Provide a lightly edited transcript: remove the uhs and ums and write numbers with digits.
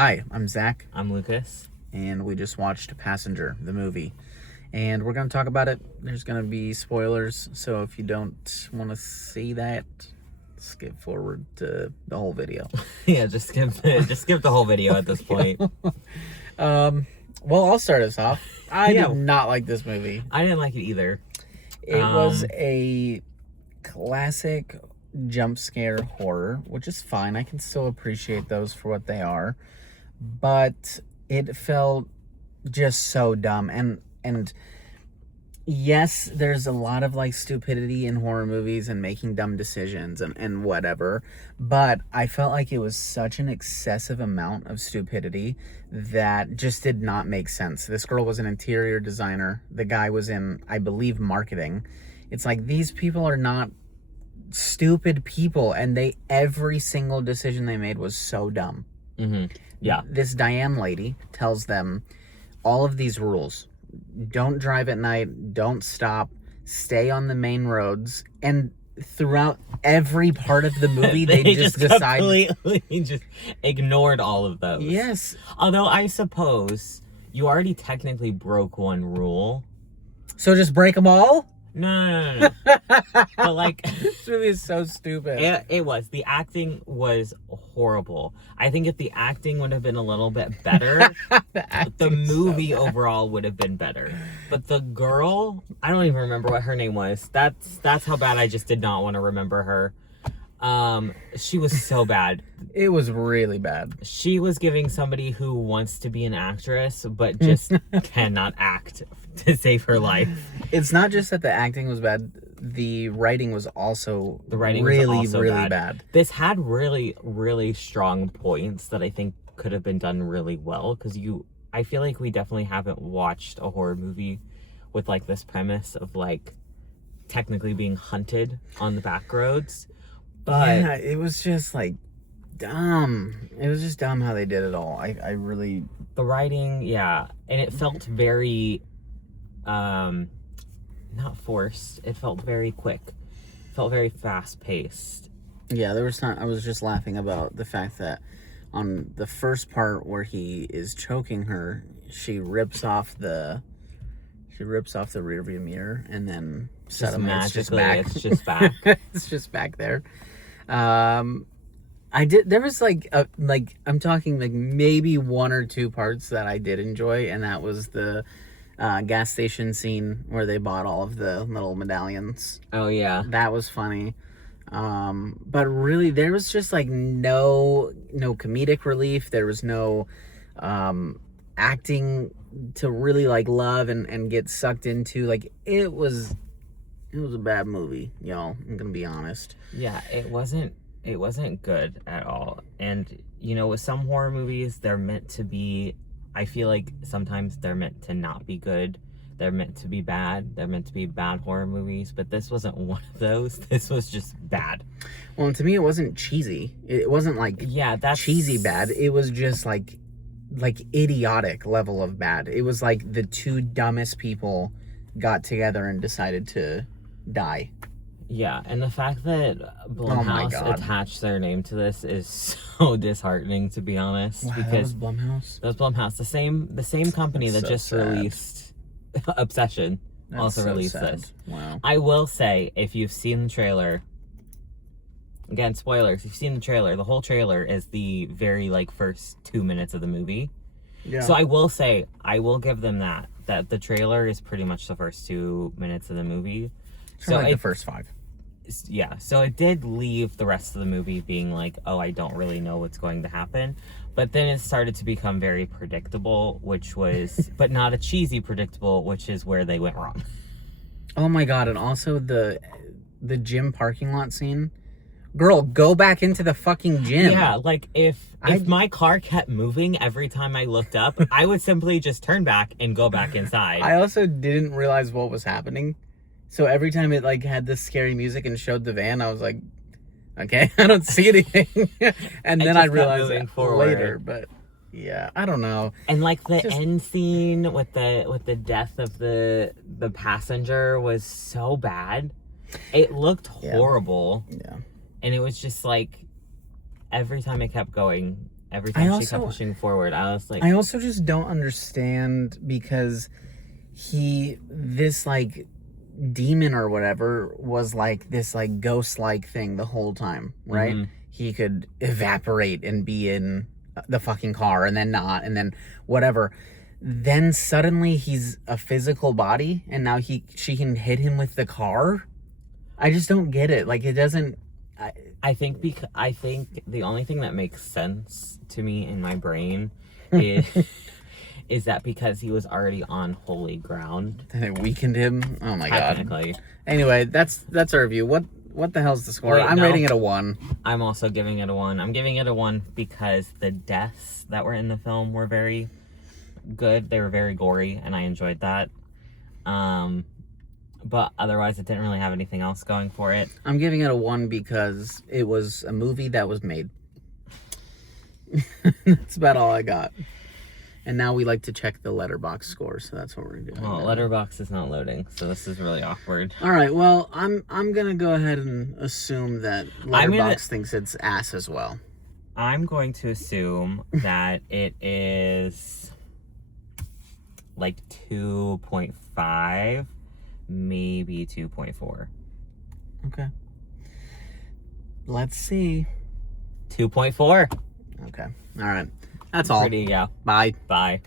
Hi, I'm Zach, I'm Lucas. and we just watched Passenger, the movie. And we're going to talk about it. There's going to be spoilers, so if you don't want to see that, skip forward to the whole video. Yeah, just skip the whole video at this point. Well, I'll start us off. I Yeah. did not like this movie. I didn't like it either. It was a classic jump scare horror, which is fine. I can still appreciate those for what they are. But it felt just so dumb. And yes, there's a lot of like stupidity in horror movies and making dumb decisions and whatever. But I felt like it was such an excessive amount of stupidity that just did not make sense. This girl was an interior designer. The guy was in, I believe, marketing. It's like these people are not stupid people, and every single decision they made was so dumb. Mm-hmm. Yeah. This Diane lady tells them all of these rules. Don't drive at night, don't stop, stay on the main roads, and throughout every part of the movie they just decide completely just ignored all of those. Yes. Although I suppose you already technically broke one rule. So just break them all? No. But like, this movie is so stupid. It was. The acting was horrible. I think if the acting would have been a little bit better, the movie overall would have been better. But the girl, I don't even remember what her name was. That's how bad I just did not want to remember her. She was so bad. It was really bad. She was giving somebody who wants to be an actress but just cannot act to save her life. It's not just that the acting was bad, the writing was also really bad. This had really, really strong points that I think could have been done really well, because I feel like we definitely haven't watched a horror movie with like this premise of like technically being hunted on the back roads. But yeah, it was just like dumb. It was just dumb how they did it all. I really... The writing, yeah. And it felt very, not forced. It felt very quick. It felt very fast paced. Yeah, I was just laughing about the fact that on the first part where he is choking her, she rips off the rear view mirror, and then suddenly it's just back. It's just back there. There was I'm talking like maybe one or two parts that I did enjoy, and that was the gas station scene where they bought all of the little medallions. Oh yeah, that was funny. But really there was just like no comedic relief. There was no acting to really like love and get sucked into. Like it was a bad movie, y'all. I'm gonna be honest. Yeah, it wasn't good at all. And with some horror movies, they're meant to be, I feel like sometimes they're meant to not be good. They're meant to be bad. They're meant to be bad horror movies, but this wasn't one of those. This was just bad. Well, and to me it wasn't cheesy. It wasn't like that's cheesy bad. It was just like idiotic level of bad. It was like the two dumbest people got together and decided to die. Yeah, and the fact that Blumhouse attached their name to this is so disheartening, to be honest. Wow, because that was Blumhouse? That was Blumhouse. The same company that just released Obsession also released this. Wow. I will say, if you've seen the trailer, again, spoilers, if you've seen the trailer, the whole trailer is the very first 2 minutes of the movie. Yeah. So I will say, I will give them that the trailer is pretty much the first 2 minutes of the movie. So the first 5. Yeah, so it did leave the rest of the movie being like, oh, I don't really know what's going to happen. But then it started to become very predictable, which was, but not a cheesy predictable, which is where they went wrong. Oh my God, and also the gym parking lot scene. Girl, go back into the fucking gym. Yeah, like if my car kept moving every time I looked up, I would simply just turn back and go back inside. I also didn't realize what was happening. So every time it had this scary music and showed the van, I was like, okay, I don't see anything. And then I realized it later, but yeah, I don't know. And the end scene with the death of the passenger was so bad. It looked horrible. Yeah. And it was just every time it kept going, Every time she kept pushing forward, I was like... I also just don't understand because this like demon or whatever was like this like ghost-like thing the whole time, right? Mhm. He could evaporate and be in the fucking car and then not, and then whatever. Then suddenly he's a physical body and now she can hit him with the car. I just don't get it. Like, it doesn't... I think the only thing that makes sense to me in my brain is is that because he was already on holy ground. And it weakened him. Oh my god. Technically. Anyway, that's our review. What the hell's the score? Wait, I'm no. rating it a 1. I'm also giving it a 1. I'm giving it a 1 because the deaths that were in the film were very good. They were very gory, and I enjoyed that. But otherwise, it didn't really have anything else going for it. I'm giving it a 1 because it was a movie that was made. That's about all I got. And now we like to check the Letterboxd score, so that's what we're doing. Well, Letterboxd is not loading, so this is really awkward. All right, well, I'm gonna go ahead and assume that Letterboxd thinks it's ass as well. I'm going to assume that it is like 2.5, maybe 2.4. Okay. Let's see. 2.4. Okay. All right. That's all. Pretty, yeah. Bye. Bye.